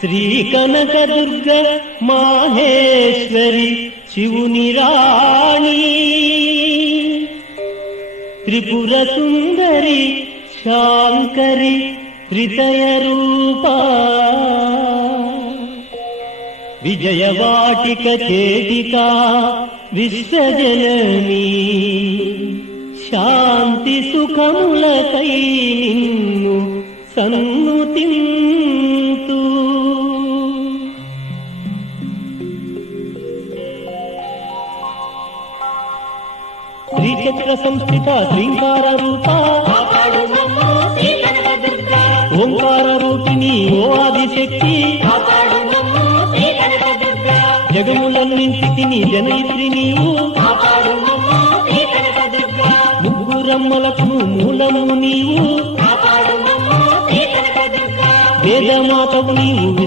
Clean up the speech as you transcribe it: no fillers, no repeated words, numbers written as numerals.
శ్రీ కనకదుర్గ మాహేశ్వరి శివుని రాణి, త్రిపుర సుందరి శాంకరి త్రితయ రూపా, విజయవాటిక చేటికా విశ్వజననీ, శాంతి సుఖములకై నిన్ను సన్నుతింతు. శ్రీచక్ర సంస్థిత శ్రీంకార రూపా, ఓంకార రూపిణి ఓ ఆదిశక్తి, జగములన్నింటికి జనయిత్రి నీవు, ముగ్గురమ్మలకు మూలము నీవు, వేదమాతవు నీవు.